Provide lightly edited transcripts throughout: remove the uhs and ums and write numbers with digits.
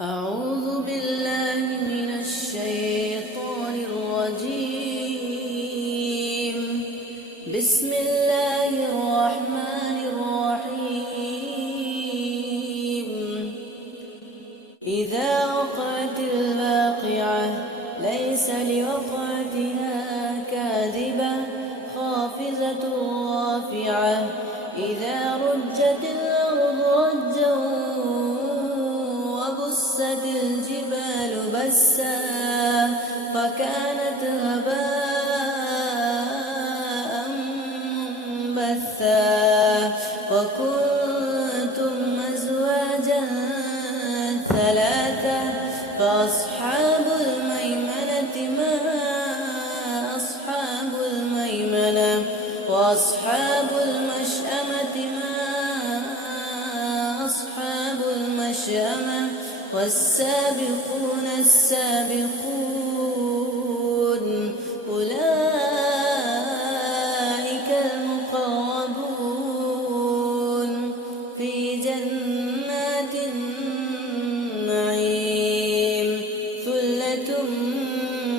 أعوذ بالله من الشيطان الرجيم. بسم الله الرحمن الرحيم. إذا وقعت الواقعة ليس لوقعتها كاذبة خافضة رافعة. إذا رجت الأرض رجا وبست الجبال بسا فكانت هباء منبثا وكنتم أزواجا ثلاثة فأصحاب الميمنة ما أصحاب الميمنة وأصحاب المشأمة ما أصحاب المشأمة والسابقون السابقون أولئك المقربون في جنات النعيم ثلة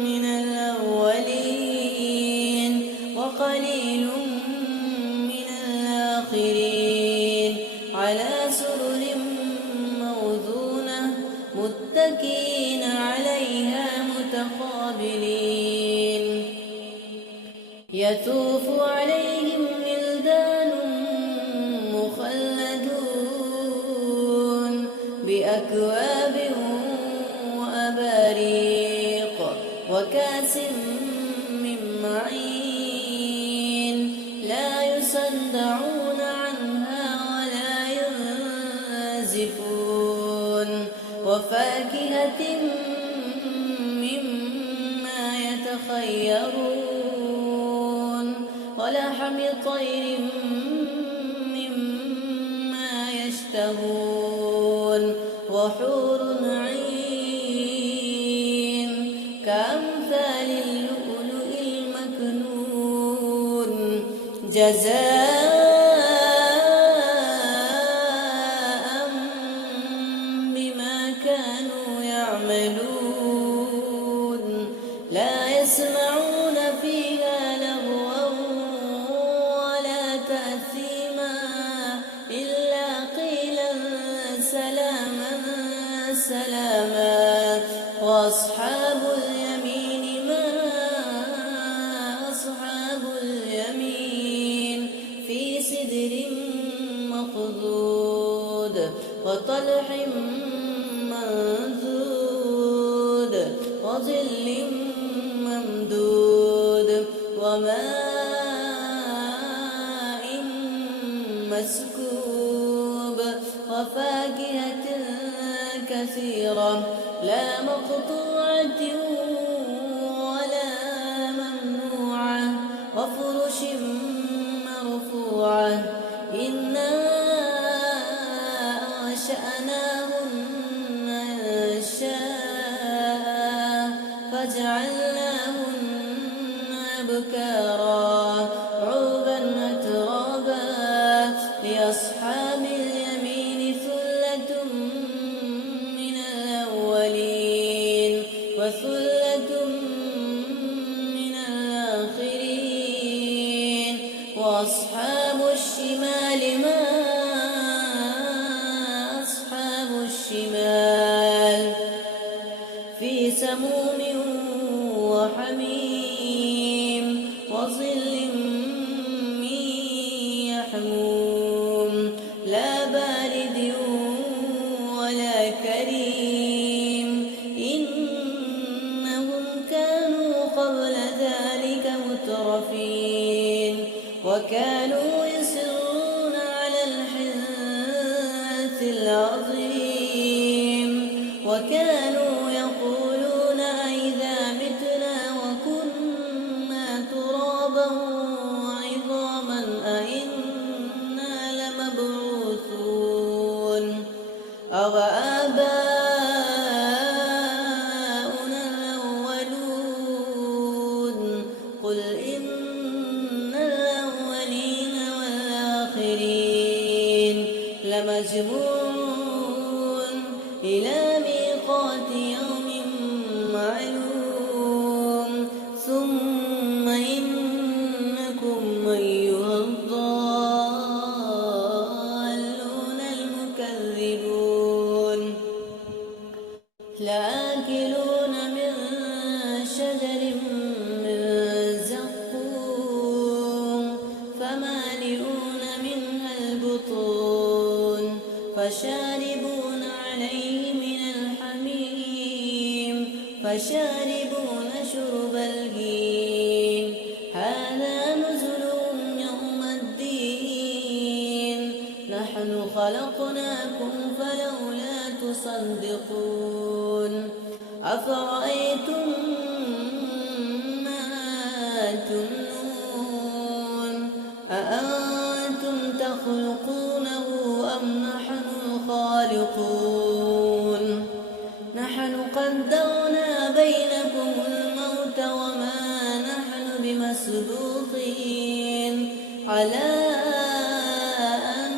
من الأولين وقليل من الآخرين على سرر موضونة متكئين عليها متقابلين يطوف عليهم ولدان مخلدون بأكواب وأباريق وكأس من معين لا يصدعون عنها ولا ينزفون وفاكهة مما يتخيرون ولحم طير مما يشتهون وحور عين كأمثال اللؤلؤ المكنون جزاء بما كانوا يعملون لا يسمعون فيها لغوا ولا تأثيما إلا قيلا سلاما سلاما وأصحاب اليمين ما أصحاب اليمين في سدر مخضود وطلح منضود وظل ممدود وماء مسكوب وفاكهة كثيرة لا مقطوعة ولا ممنوعة وفرش مرفوعة إنا أنشأناهن إنشاء فجعلناهن أبكارا عربا أترابا لأصحاب اليمين ثلة من الأولين وثلة من الآخرين وأصحاب الشمال ما أصحاب الشمال في سموم وحميم وظل من يحموم لا بارد ولا كريم إنهم كانوا قبل ذلك مترفين وكانوا يصرون على الحنث العظيم وكانوا يقولون أئذا متنا وكنا ترابا وعظاما أئنا لمبعوثون أوآباؤنا الأولون قل إن الأولين والآخرين لمجموعون إلى ميقات لآكلون من شجر من زقوم فمالئون منها البطون فشاربون عليه من الحميم فشاربون شرب الهيم هذا نزلهم يوم الدين نحن خلقناكم فلولا تصدقون أفرأيتم ما تمنون أأنتم تخلقونه أم نحن الخالقون نحن قدرنا بينكم الموت وما نحن بمسبوقين على أن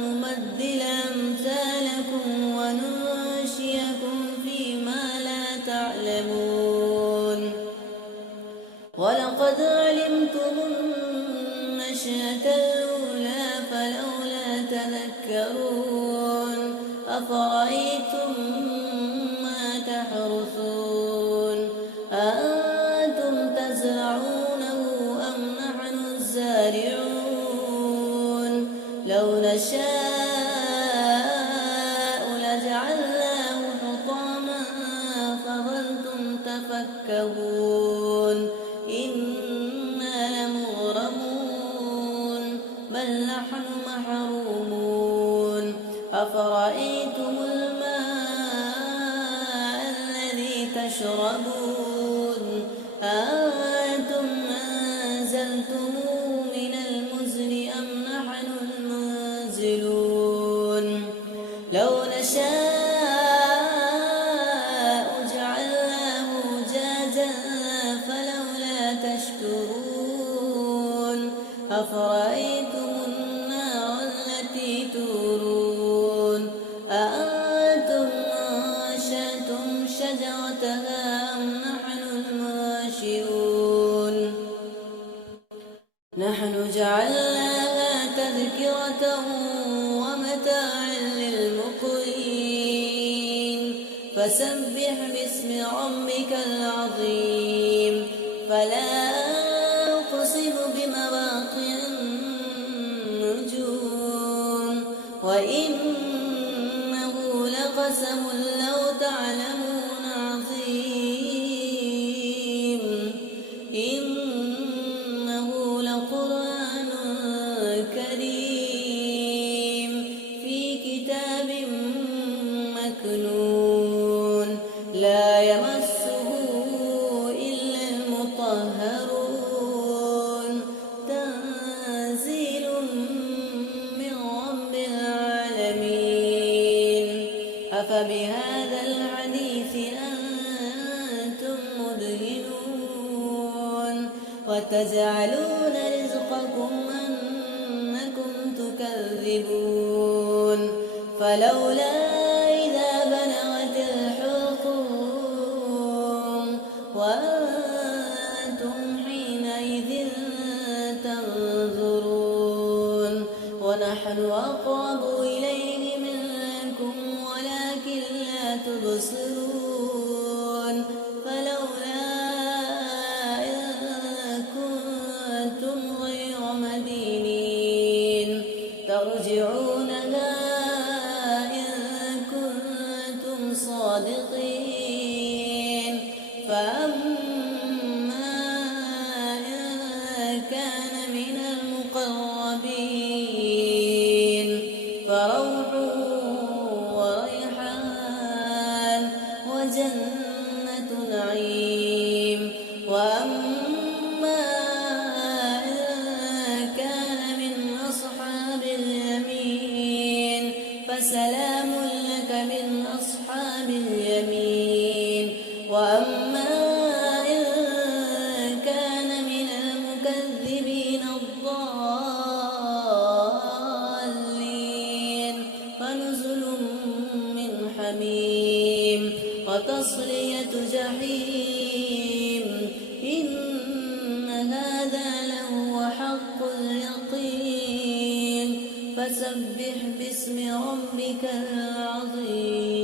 نبدل أمثالكم وننشئكم فيما لا تعلمون ولقد علمتم النشأة الأولى فلولا تذكرون أفرأيتم ما تحرثون أأنتم تزرعونه أم نحن الزارعون لو نشاء لجعلناه حطاما فظلتم تفكهون إنا لمغرمون بل نحن محرومون أفرأيتم الماء الذي تشربون أأنتم أنزلتموه من المزن أم نحن المنزلون لو نشاء جعلناه أجاجا فلولا تشكرون أفرأيتم النار التي تورون أأنتم أنشأتم شجرتها أم نحن المنشئون نحن جعلناها تذكرة ومتاعا للمقوين فسبح باسم ربك العظيم فلا أقسم بمواقع النجوم وإنه لقسم لو تعلمون عظيم إنه لقرآن كريم في كتاب مكنون لا يمسه إلا المطهرون تنزيل من رب العالمين أفبهذا الحديث أنتم مدهنون وتجعلون رزقكم أنكم تكذبون فلولا إذا بلغت الحلقوم وأنتم حينئذ تنظرون ونحن أقرب إليه منكم ولكن لا تبصرون فلولا إن كنتم غير مدينين ترجعونها إن كنتم صادقين فأما إن كان من المقربين فروح وريحان وجنة نعيم وأما إن كان من أصحاب اليمين فسلام لك من أصحاب اليمين وأما إن كان من المكذبين الضالين فنزل من حميم وتصلية جحيم إن هذا لهو حق اليقين فسبح باسم ربك العظيم.